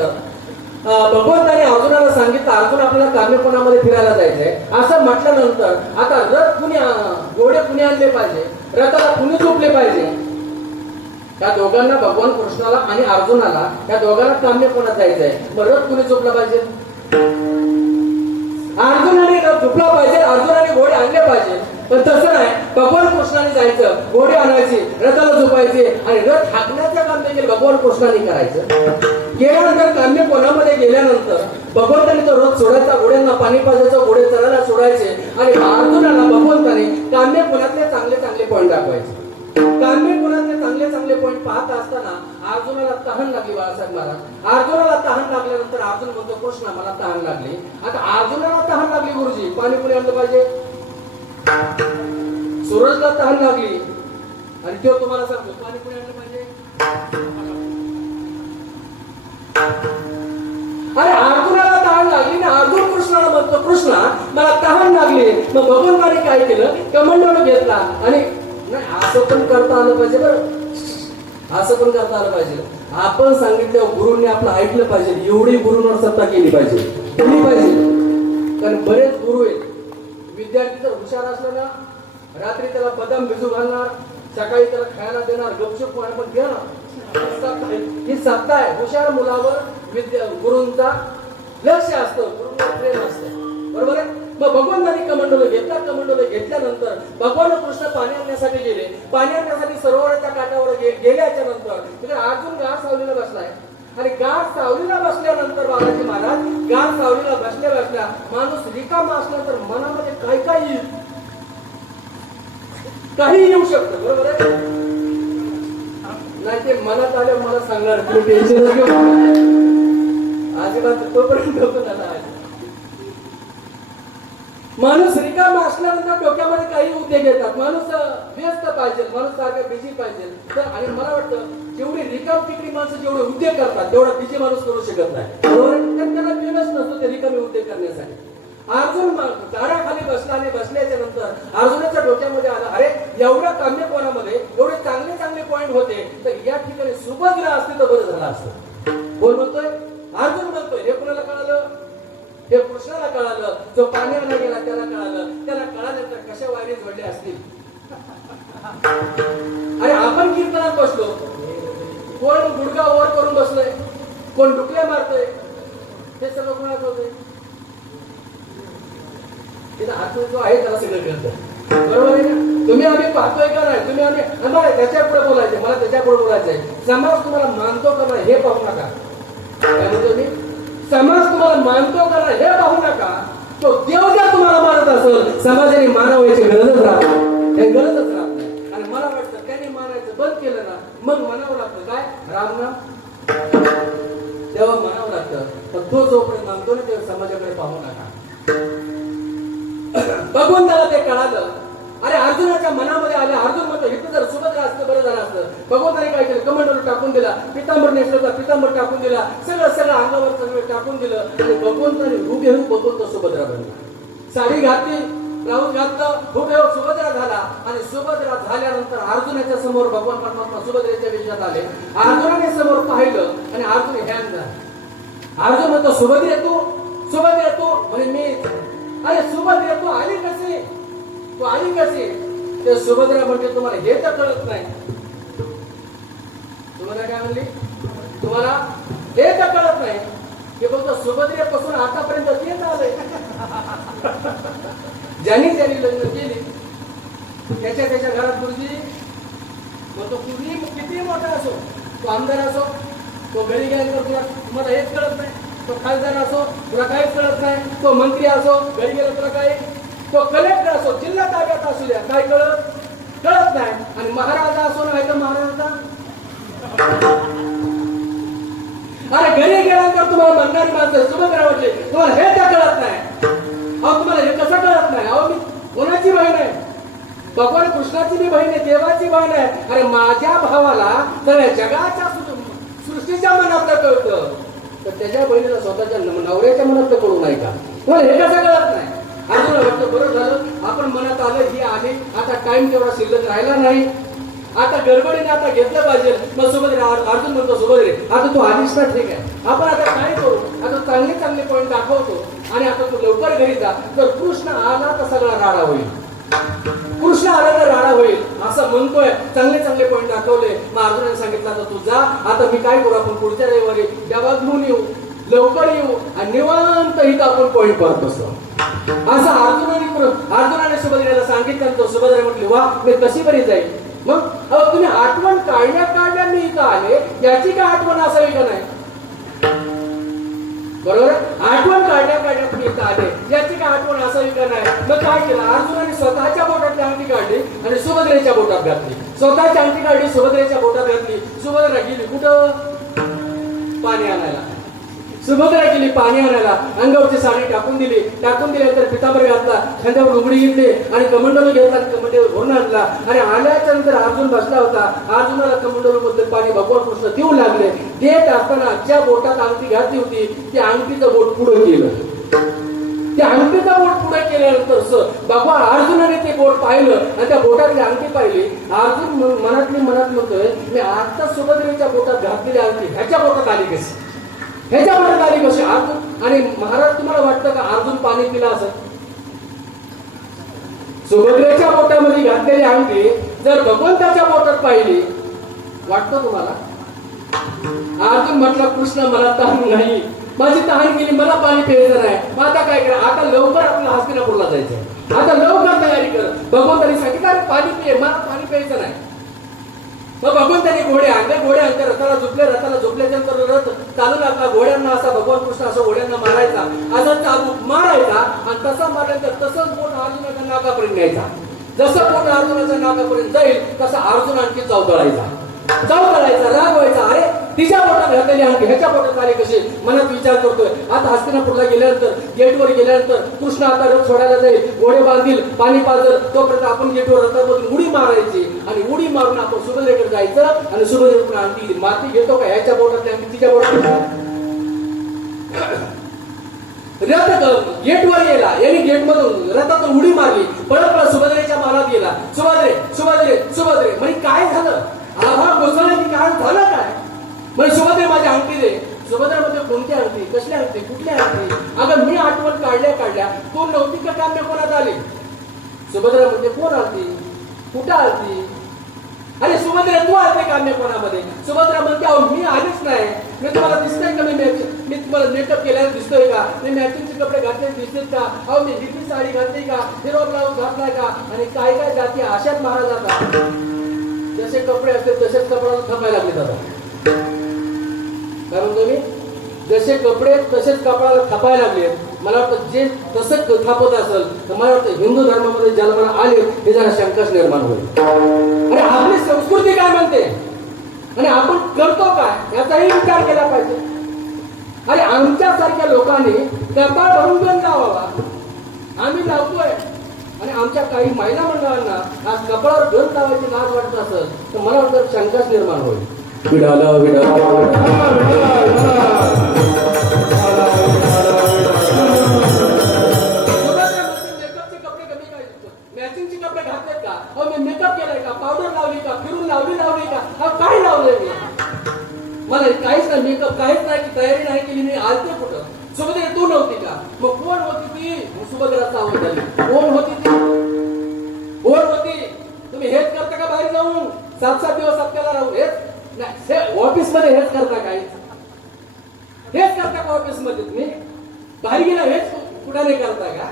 म्हटल्यानंतर भगवंताने अर्जुनाला सांगितलं, अर्जुन आपल्याला काम्यकोणामध्ये फिरायला जायचंय. असं म्हटल्यानंतर आता रथ कुणी घोडे कुणी आणले पाहिजे, रथाला कुणी झोपले पाहिजे. त्या दोघांना, भगवान कृष्णाला आणि अर्जुनाला, त्या दोघांना काम्यकोणात जायचंय. मग रथ कुणी झोपला पाहिजे? अर्जुनाने रथ झोपला पाहिजे, अर्जुनाने घोडे आणले पाहिजे. पण तसं नाही, भगवान कृष्णाने जायचं, घोडे आणायचे, रथाला झोपायचे आणि रथ हाकण्याचं काम देखील भगवान कृष्णाने करायचं. गेल्यानंतर काम्यकोणामध्ये गेल्यानंतर भगवंताने तो रथ सोडायचा, घोड्यांना पाणी पाजायचं, घोडे चरायला सोडायचे आणि अर्जुनाला भगवंताने काम्यकोणातले चांगले चांगले पॉईंट दाखवायचे. काम्यकोणातले चांगले चांगले पॉईंट पाहत असताना अर्जुनाला तहान लागली. बाळासाहेब महाराज, अर्जुनाला तहान लागल्यानंतर अर्जुन म्हणतो, कृष्ण मला तहान लागली. आता अर्जुनाला तहान लागली, गुरुजी पाणी कुणी आणलं पाहिजे? सूरजला तहान लागली आणि तो तुम्हाला सांगतो, पाणी कुणी आणलं पाहिजे? अरे अर्जुनाला तहान लागली ना, अर्जुन कृष्णाला म्हणतो, कृष्णा मला तहान लागली. मग भगवंताने काय केलं? कमंडलू घेतला आणि नाही, असं पण करता आलं पाहिजे बरं, असं पण करता आलं पाहिजे. आपण सांगितलं गुरुंनी आपलं ऐकलं पाहिजे, एवढी गुरुंवर सत्ता केली पाहिजे, केली पाहिजे. कारण बरेच गुरु आहेत, विद्यार्थी जर हुशार असला ना, रात्री त्याला बदाम भिजू घालणार, सकाळी त्याला खायला देणार, गपचूप पण घ्या ना. ही सत्ता आहे. हुशार मुलावर गुरूंचा लक्ष असतं, गुरूंवर प्रेम असतं, बरोबर आहे. मग भगवंतांनी कमंडल घेतला. कमंडल घेतल्यानंतर भगवान कृष्ण पाणी आणण्यासाठी गेले. पाणी आणण्यासाठी सरोवराच्या काठावर गेल्याच्या नंतर तिकडे अर्जुन गार सावलीला बसलाय आणि गार सावलीला बसल्यानंतर बालाजी महाराज, गार सावलीला बसल्या बसल्या माणूस रिकामा असल्यानंतर मनामध्ये काही काही काही येऊ शकतं, बरोबर आहे. नाही ते मनात आलं मला सांगणार, तुम्ही टेन्शन घेऊ अजिबात, तोपर्यंत डोकं झाला आहे. माणूस रिकामा असल्यानंतर डोक्यामध्ये काही उद्योग येतात. माणूस व्यस्त पाहिजे, माणूस सारखं बिझी पाहिजे. तर आणि मला वाटतं जेवढी रिकाम टिकडी माणसं जेवढे उद्योग करतात तेवढा बिझी माणूस करू शकत नाही, बरोबर. त्यांना वेळच नसतो ते रिकामी उद्योग करण्यासाठी. अर्जुन झाडाखाली बसला आणि बसल्याच्या नंतर अर्जुनाच्या डोक्यामध्ये आलं, अरे एवढ्या काम्यकोणामध्ये एवढे चांगले चांगले पॉईंट होते, तर या ठिकाणी सुभद्रा असते तर बरं झालं असतं. कोण म्हणतोय? अर्जुन म्हणतोय. हे कोणाला कळालं? हे कृष्णाला कळालं. जो पाण्याला गेला त्याला कळालं. त्याला कळाल्यानंतर कशा वायरी जोडले असतील. अरे आपण कीर्तनात बसलो, कोण गुडगा वर करून बसलोय, कोण डुकल्या मारतोय, हे सगळं कोणाच होतंय? आत्मा जो आहे त्याला सगळं कळतं, बरोबर आहे ना. तुम्ही आम्ही पाहतोय का नाही, तुम्ही आम्ही आम्हाला त्याच्या पुढे बोलायचे, मला त्याच्या पुढे बोलायचंय. समाज तुम्हाला मानतो का नाही हे पाहू नका. काय म्हणतो मी? समाज तुम्हाला मानतो का नाही हे पाहू नका. तो देव जर तुम्हाला मानत असेल, समाजाने मानवायची गरजच राहत नाही, हे गरजच राहत नाही. आणि मला वाटतं त्याने मानायचं बंद केलं ना, मग म्हणावं लागतं काय? रामनाम तेव्हा म्हणावं लागतं. पण तो जोपर्यंत मानतो ना तेव्हा समाजाकडे पाहू नका. भगवंताला ते कळालं. अरे अर्जुनाच्या मनामध्ये आले. अर्जुन म्हणतो, इथं जर सुभद्रा असतं बरं झालं असतं. भगवंताने काय केलं? कमंडल टाकून दिला, पितांबर नेसला, पितांबर टाकून दिला, सगळं अंगावर सगळं टाकून दिलं आणि भगवंताने हुबेहूब भगवंत सुभद्रा बनला. साडी घातली, ब्लाऊज घातलं, हुबेहूब सुभद्रा झाला. आणि सुभद्रा झाल्यानंतर अर्जुनाच्या समोर भगवान परमात्मा सुभद्रेच्या विषयात आले. अर्जुनाने समोर पाहिलं आणि अर्जुन हँग झाला. अर्जुन म्हणतो, सुभद्रे तू म्हणे मी. अरे सुभद्रा तू आली कशी? तू आली कशी? ते सुभद्रा म्हणजे तुम्हाला हे तर कळत नाही. तुम्हाला काय म्हणली? तुम्हाला हे तर कळत नाही की फक्त सुभद्रेपासून आतापर्यंत तेच आलंय. ज्यांनी लग्न केली त्याच्या घरात गुरुजी म्हणतो, पूर्वी किती मोठा असो, तो आमदार असो, तो घरी गेल्यानंतर तुम्हाला हेच कळत नाही. तो खासदार असो तुला काहीच कळत नाही. तो मंत्री असो घरी गेला तुला काही. तो कलेक्टर असो, जिल्हा ताब्यात असू द्या, काय कळत नाही. आणि महाराजा असो नाही तर महाराजा. अरे घरी गेल्यानंतर तुम्हाला म्हणणारी माणसं सुभद्रा म्हटले, तुम्हाला हे त्या कळत नाही. अहो तुम्हाला हे कसं कळत नाही? अहो मी कोणाची बहीण आहे? भगवान कृष्णाची बी बहीण आहे, देवाची बहीण आहे. अरे माझ्या भावाला तर जगाच्या सृष्टीच्या मनातलं कळतं, तर त्याच्या बहिणीला स्वतःच्या नवऱ्याच्या मनातलं कळू नाही का? तुम्हाला हे कसं कळत नाही? अर्जुन वाटतं बरं झालं आपण मनात आलं, ही आली, आता टाइम तेवढा शिल्लक राहिला नाही. आता गडबडीने आता घेतलं पाहिजे. मग सुभद्रे अर्जुन म्हणतो सुभद्रे आता तू आलीस ना ठीक आहे, आपण आता काय करू, आता चांगले चांगले पॉईंट दाखवतो आणि आता तू लवकर घरी जा. तर कृष्ण आला तर सगळा राडा होईल, कृष्ण आला तर राडा होईल असं म्हणतोय. चांगले चांगले पॉईंट दाखवले. मग अर्जुनाने सांगितलं आता तू जा, आता मी काय करू, आपण पुढच्या रविवारी देवा घेऊन येऊ, लवकर येऊ आणि निवांत इथं आपण पॉईंट करत असतो असं अर्जुनाने सुभद्रेला सांगितलं. तो सुभद्रा म्हटली वा मी कशी बरी जाईल. मग अहो तुम्ही आठवण काढल्या मी इथं आले, याची काय आठवण असावी का नाही, बरोबर. आठवण काढल्या तुम्ही इथं आले, याची काय आठवण असावी का नाही. मग काय केलं अर्जुनाने स्वतःच्या बोटातली अंगठी काढली आणि सुभद्रेच्या बोटात घातली. स्वतःची अंगठी काढली, सुभद्रेच्या बोटात घातली. सुभद्रा गेली कुठं, पाणी आणायला. सुभद्रा गेली पाणी आणायला, अंगावरची साडी टाकून दिल्यानंतर पितांबर घातला, खांद्यावर लुगडी घेतली आणि कमंडलू घेतला, कमंडल भरून आणला. आणि आल्याच्या नंतर अर्जुन बसला होता. अर्जुनाला कमंडलू मध्ये पाणी भगवान कृष्ण देऊ लागले. देत असताना ज्या बोटात अंगठी घातली होती त्या अंगठीचं बोट पुढे केलं. त्या अंगठीचा बोट पुढे केल्यानंतर भगवान अर्जुनाने ते बोट पाहिलं आणि त्या बोटातली अंगठी पाहिली. अर्जुन मनात म्हणतोय मी आता सुभद्रेच्या बोटात घातलेली अंगठी ह्याच्या बोटात आली कशी, ह्याच्या बोटात आली कशी. अर्जुन आणि महाराज तुम्हाला वाटतं का अर्जुन पाणी पिला असं. सुभद्रेच्या बोटामध्ये घातलेली अंगठी जर भगवंताच्या बोटात पाहिली, वाटतं तुम्हाला. अर्जुन म्हटलं कृष्ण मला तहान नाही, माझी तहान गेली, मला पाणी प्यायचं नाही. मग आता काय करा, आता लवकर आपल्याला हस्तिनापूरला जायचंय, आता लवकर तयारी कर. भगवंताने सांगितलं अरे पाणी पिये, मला पाणी प्यायचं नाही. मग भगवंताने घोडे आणले रथाला झोपल्याच्या नंतर रथ चालू लागला. घोड्यांना असा भगवान कृष्ण असं घोड्यांना मारायचा, असं चालू मारायचा आणि तसं मारल्यानंतर तसंच बोट अर्जुनाच्या नाकापर्यंत न्यायचा. जसं बोट अर्जुनाच्या नाकापर्यंत जाईल तसं अर्जुन आणखी चौकळायचा, राग व्हायचा. अरे तिच्या बोटात घातलेली अंगठी ह्याच्या बोटात आली कशी, मनात विचार करतोय. आता हस्तिनापूरला गेल्यानंतर गेटवर गेल्यानंतर कृष्ण आता रथ सोडायला जाईल, घोडे बांधील, पाणी पाजल, तोपर्यंत आपण गेटवर रथामधून उडी मारायची आणि उडी मारून आपण सुभद्रेकडे जायचं आणि सुभद्रेकडून अंगठी माती घेतो का ह्याच्या बोटातली अंगठी तिच्या बोटात. रथ गेटवर गेला, यांनी गेटमधून रथातून उडी मारली, पळत सुभद्रेच्या मारात गेला. सुभद्रे म्हणजे काय झालं, आभा घुसळण्याची काय झालं काय. म्हणजे सुभद्रे माझी अंगठी दे. सुभद्रा मध्ये कोणती अंगठी, कसली अंगठी, कुठली अंगठी. अगं मी आठवण काढल्या तू नव्हती का काम्य कोणात आली. सुभद्रा म्हणजे कोण आलती, कुठं आलती. अरे सुभद्रा तू आलते काम्य कोणामध्ये. सुभद्रा म्हणते अहो मी आलीच नाही, मी तुम्हाला दिसतंय का, मी तुम्हाला मेकअप केल्याने दिसतोय का, मी मॅचिंगचे कपडे घातले दिसतेत का, अहो मी हिरवी साडी घातली का, हिरो ब्लाऊज घातलाय का. आणि काय काय जाती अशाच मारा जातात. जसे कपडे असते तसेच कपड्याला थांबायला लागले जातात. काय म्हणतो मी, जसे कपडे तसेच कपड्याला थापायला लागले. मला वाटतं जे तसं थापत असेल तर मला वाटतं हिंदू धर्मामध्ये जन्माला आले हे जरा शंकाच निर्माण होईल. आणि आपली संस्कृती काय म्हणते आणि आपण करतो काय याचाही विचार केला पाहिजे. अरे आमच्यासारख्या लोकांनी कपाळ भरून गण लावावा, आम्ही लावतोय. आणि आमच्या काही महिला मंडळांना आज कपाळावर गण लावायची लाज वाटत असेल तर मला वाटतं शंकाच निर्माण होईल. विडाला मॅचिंगचे कपडे घातलेत का, अहो मी मेकअप केलाय का, पावडर लावली का, फिरून लावली का, अहो काय लावलंय मी. मला काहीच नाही, मेकअप काहीच नाही, तयारी नाही केली, मी आलते कुठं. सुभद्रे तू नव्हती का, मग कोण होती ती. सुभद्राचा आवाज झाली, कोण होती ती, कोण होती. तुम्ही हेच करता का बाहेर जाऊन 7-7 दिवस आपल्याला राहून, हेच ऑफिस मध्ये हेच करता काय, हेच करता का ऑफिस मध्ये तुम्ही, बाहेर गेला हेच कुठे नाही करता का.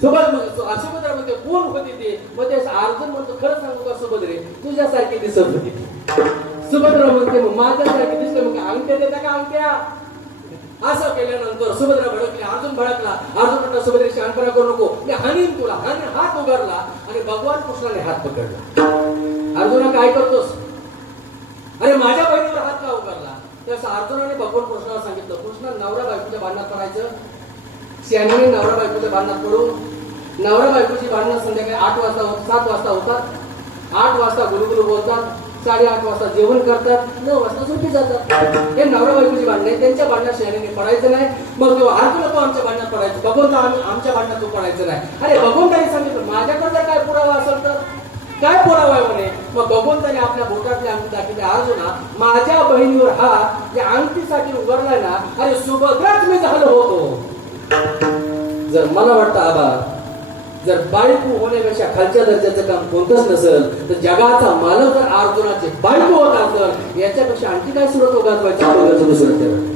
सुभद्रा म्हणते कोण होती ती. मग ते अर्जुन म्हणतो खरं सांगू का सुभद्रे तुझ्यासारखी दिसत होती. सुभद्रा म्हणते मग माझ्यासारखी दिसलं, मग अंगठ्या देता का अंगठ्या. असं केल्यानंतर सुभद्रा भडकली, अर्जुन भडकला. अर्जुन म्हणला सुभद्रे शांतपणा करू नको, मी हानीन तुला. हात उगारला आणि भगवान कृष्णाने हात पकडला. अर्जुना काय करतोस, अरे माझ्या बहिणीवर हात का उगारला. तसं अर्जुनाने भगवान कृष्णाला सांगितलं, कृष्णा नवरा बायकोच्या भांडणात पडायचं. श्यामाने नवरा बायकोच्या भांडणात पडून, नवरा बायकोची भांडणं संध्याकाळी 8 वाजता 7 वाजता होतात. 8 वाजता गुरुगुरु बोलतात, 8:30 वाजता जेवण करतात, 9 वाजता झोपी जातात. हे नवरा बायकोची भांडणे, त्यांच्या भांडणात शहाण्याने पडायचं नाही. मग तो अर्जुन नको आमच्या भांडणात पडायचं, भगवंता आमच्या भांडणात तू पडायचं नाही. अरे भगवंताने सांगितलं माझ्याकडे जर काय पुरावा असेल तर काय पुरावा आहे म्हणे. मग बघून त्याने आपल्या बोटातली अंगठी दाखवली, अर्जुना माझ्या बहिणीवर हा या अंगठीसाठी उभारलाय ना, अरे सुभद्राच मी झालो होतो. जर मला वाटतं आबा, जर बायको होण्यापेक्षा खालच्या दर्जाचं काम कोणतंच नसेल, तर जगाचा मालक जर अर्जुनाची बायको होत असेल, याच्यापेक्षा आणखी काय सुरत उगाच व्हायचं सुरत